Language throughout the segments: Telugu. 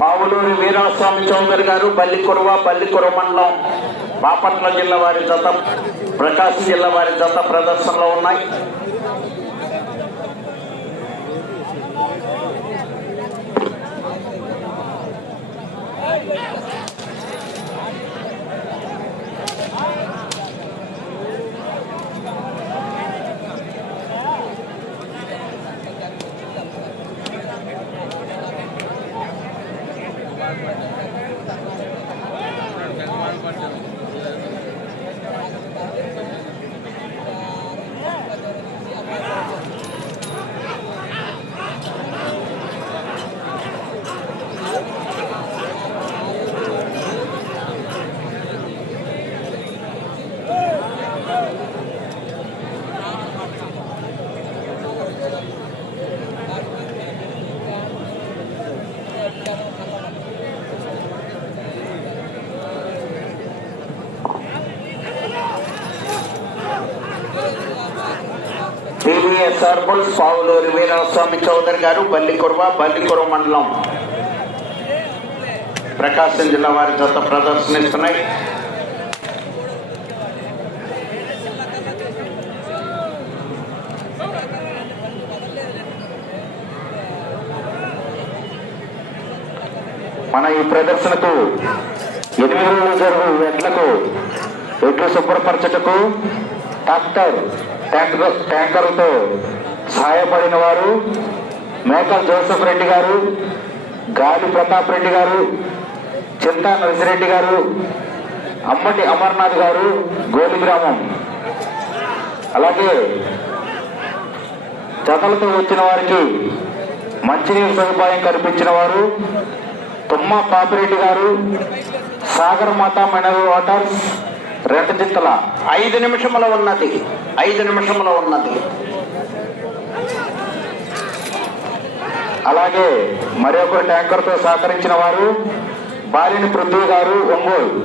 పావులూరి వీరాస్వామి చౌదరి గారు బల్లికొరవ బల్లికొర మండలం బాపట్ల జిల్లా వారి జత ప్రకాశం జిల్లా వారి జత ప్రదర్శనలో ఉన్నాయి. టీవీఎస్ఆర్ పావులూరి చౌదరి గారు బల్లికురువ బల్లికురువ మండలం. ప్రకాశం జిల్లా వారి చేత ప్రదర్శనిస్తున్నాయి. మన ఈ ప్రదర్శనకు ఎనిమిది రోజులు జరుగు ఎడ్లకు ఎడ్లు శుభ్రపరచటకు ట్రాక్టర్ ట్యాంకర్ ట్యాంకర్తో సహాయపడిన వారు మేకల్ జోసఫ్ రెడ్డి గారు గాలి ప్రతాప్ రెడ్డి గారు చింతా నరసిరెడ్డి గారు అమ్మటి అమర్నాథ్ గారు గోలి గ్రామం. అలాగే జతలతో వచ్చిన వారికి మంచినీరు సదుపాయం కల్పించిన వారు తుమ్మ పాపిరెడ్డి గారు సాగర్ మాతా మినరల్ వాటర్స్ రెండు ఐదు నిమిషముల ఉన్నది ఐదు నిమిషముల ఉన్నది. అలాగే మరి ఒక ట్యాంకర్తో సహకరించిన వారు బాలిని పృథ్వీ గారు ఒంగోలు.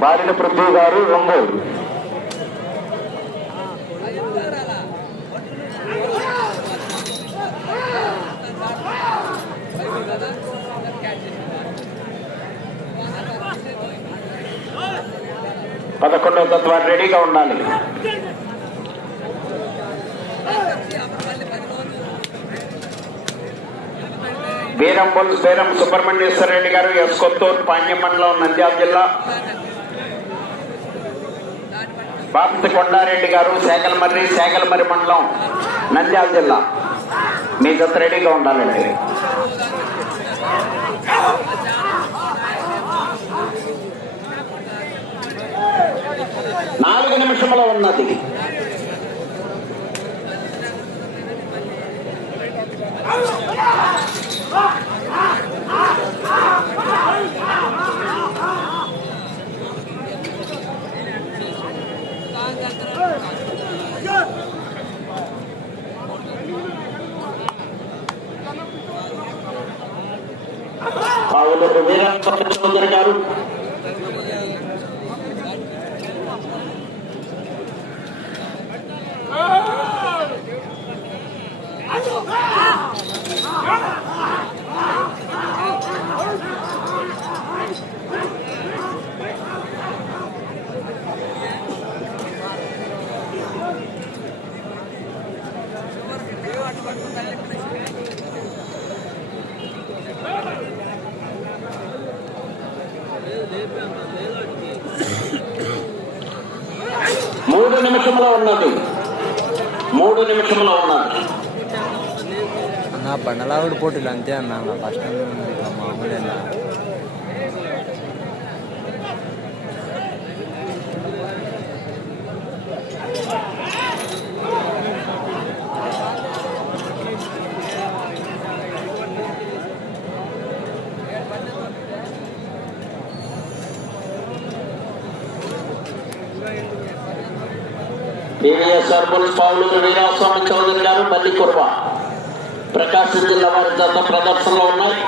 బాలిని పృథ్వీ గారు ఒంగోలు. పదకొండవ తత్వాన్ని రెడీగా ఉండాలి. బీరంబుల్ బీరం సుబ్రహ్మణ్యేశ్వర రెడ్డి గారు ఎస్ కొత్తూరు పాణ్యం మండలం నంద్యాల జిల్లా. బాపతి కొండారెడ్డి గారు శాకలమర్రి శాకలమర్రి మండలం నంద్యాల జిల్లా. మీ జత రెడీగా ఉండాలండి. నాలుగు నిమిషముల ఉన్నది. పావులూరు వీరప్ప గారు మూడు నిమిషంలో ఉన్నది మూడు నిమిషంలో ఉన్నది నా బండలాగుడు పోటీలు అంతే అన్న నా ఫస్ట్ టైం ఇట్లా పావులూరు వీరాస్వామి చౌదరి గారు మల్లి కుర్వ ప్రకాశం జిల్లా వారి జత ప్రదర్శనలో ఉన్నాయి.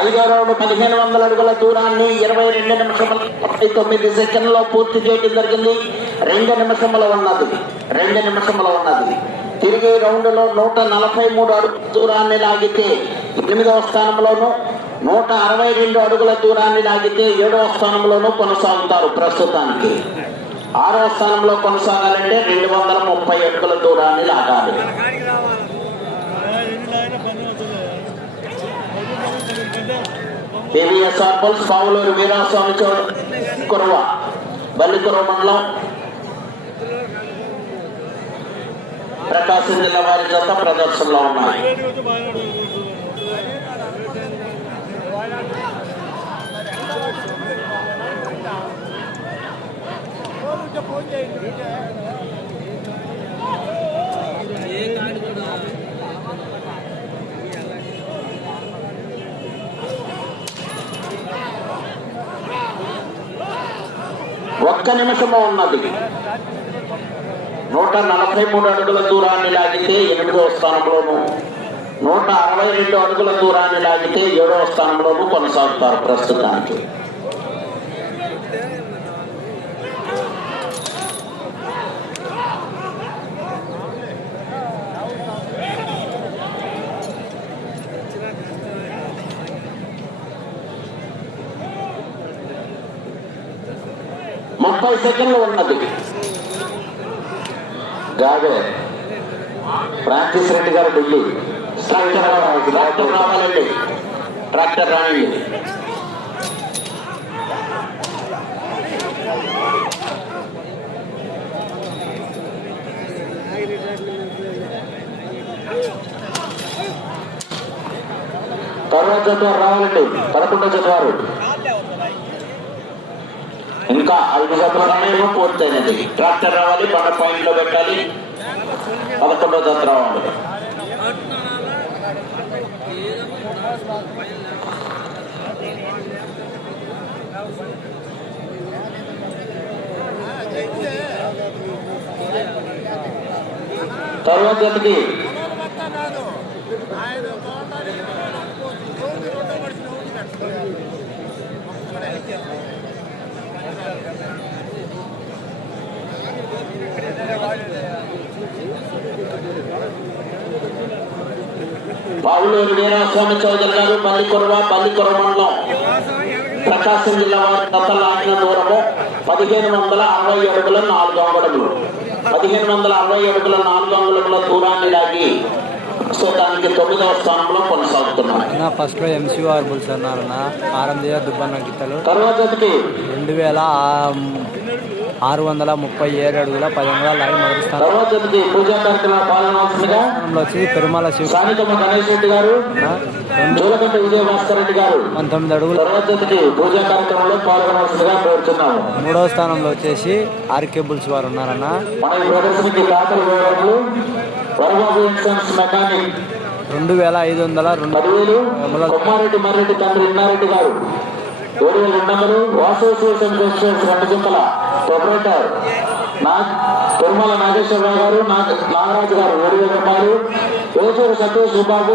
ఐదో రౌండ్ పదిహేను వందల అడుగుల దూరాన్ని ఇరవై రెండు నిమిషముల ముప్పై తొమ్మిది సెకండ్లో పూర్తి చేయడం జరిగింది. రెండు నిమిషముల ఉన్నది. రెండు నిమిషముల ఉన్నది. తిరిగి రౌండ్లో నూట నలభై మూడు అడుగుల దూరాన్ని లాగితే ఎనిమిదవ స్థానంలోను నూట అరవై రెండు అడుగుల దూరాన్ని లాగితే ఏడవ స్థానంలోనూ కొనసాగుతారు ప్రస్తుతానికి. ఆరవ స్థానంలో కొనసాగాలంటే రెండు వందల ముప్పై అడుగుల దూరాన్ని లాగాలి. దేవీఎస్ఆర్ బుల్స్ పావులూరు వీరాస్వామి కురువ కురవ బల్లికురవ మండలం ప్రకాశం జిల్లా వారి జత ప్రదర్శనలో ఉన్నాయి. ఒక్క నిమిషము ఉన్నది. నూట నలభై మూడు అడుగుల దూరాన్ని లాగితే ఎనిమిదవ స్థానంలోను. నూట అరవై రెండు అడుగుల దూరాన్ని లాగితే ఏడవ స్థానంలోను కొనసాగుతారు ప్రస్తుతానికి. ముప్పై సెకండ్లు ఉన్నది. గావే Francis Reddy garu Delhi. Tractor. Tractor రావాలండి. ట్రాక్టర్ రానండి తర్వాత రావాలండి. పదకొండో జత వారు ఇంకా ఐదు గంటల సమయం పూర్తయినది. ట్రాక్టర్ రావాలి పంట పాయింట్లో పెట్టాలి. పదకొండో జత రావాలి తర్వాత జతకి బావులూరు వీరాస్వామి చౌదరి గారు పల్లికొరవ పల్లికొరవ మండలం. ప్రకాశం జిల్లా వారి గత దూరము పదిహేను వందల అరవై అడుగుల నాలుగు అంగుళములు. పదిహేను వందల అరవై అడుగుల నాలుగు అంగుళముల దూరాన్ని లాగి ప్రస్తుతానికి తొమ్మిదవ స్థానంలో కొనసాగుతున్నారు నా ఫస్ట్లో ఎంసీఆర్ బుల్స్ అన్నారన్న ఆరందియ దుబ్బన్న గిత్తలు తర్వాత రెండు వేల ఆరు వందల ముప్పై ఏడు అడుగుల పది వందల లాగి మొదటి స్థానంలో వచ్చి తిరుమల శివ గారు పంతొమ్మిది అడుగుల. తర్వాత జతకి పూజా కార్యక్రమంలో పాల్గొనవలసిందిగా కోరుతున్నాము మూడవ స్థానంలో వచ్చేసి ఆర్కే బుల్స్ వారు ఉన్నారన్న. రెండు వేల ఐదు వందల రెండు పదివేలు. కొమ్మారెడ్డి మర్రెడ్డి తండ్రి ఇన్నారెడ్డి గారు. ఏడు వేల రెండు వందలు. వాసోసియేషన్ ప్రెసిడెంట్ రెండు చుక్కల ప్రొపరేటర్ నా తిరుమల నాగేశ్వరరావు గారు నాగ- నాగరాజు గారు ఏడు వేల రూపాయలు. ఏచూరు సతీష్ బాబు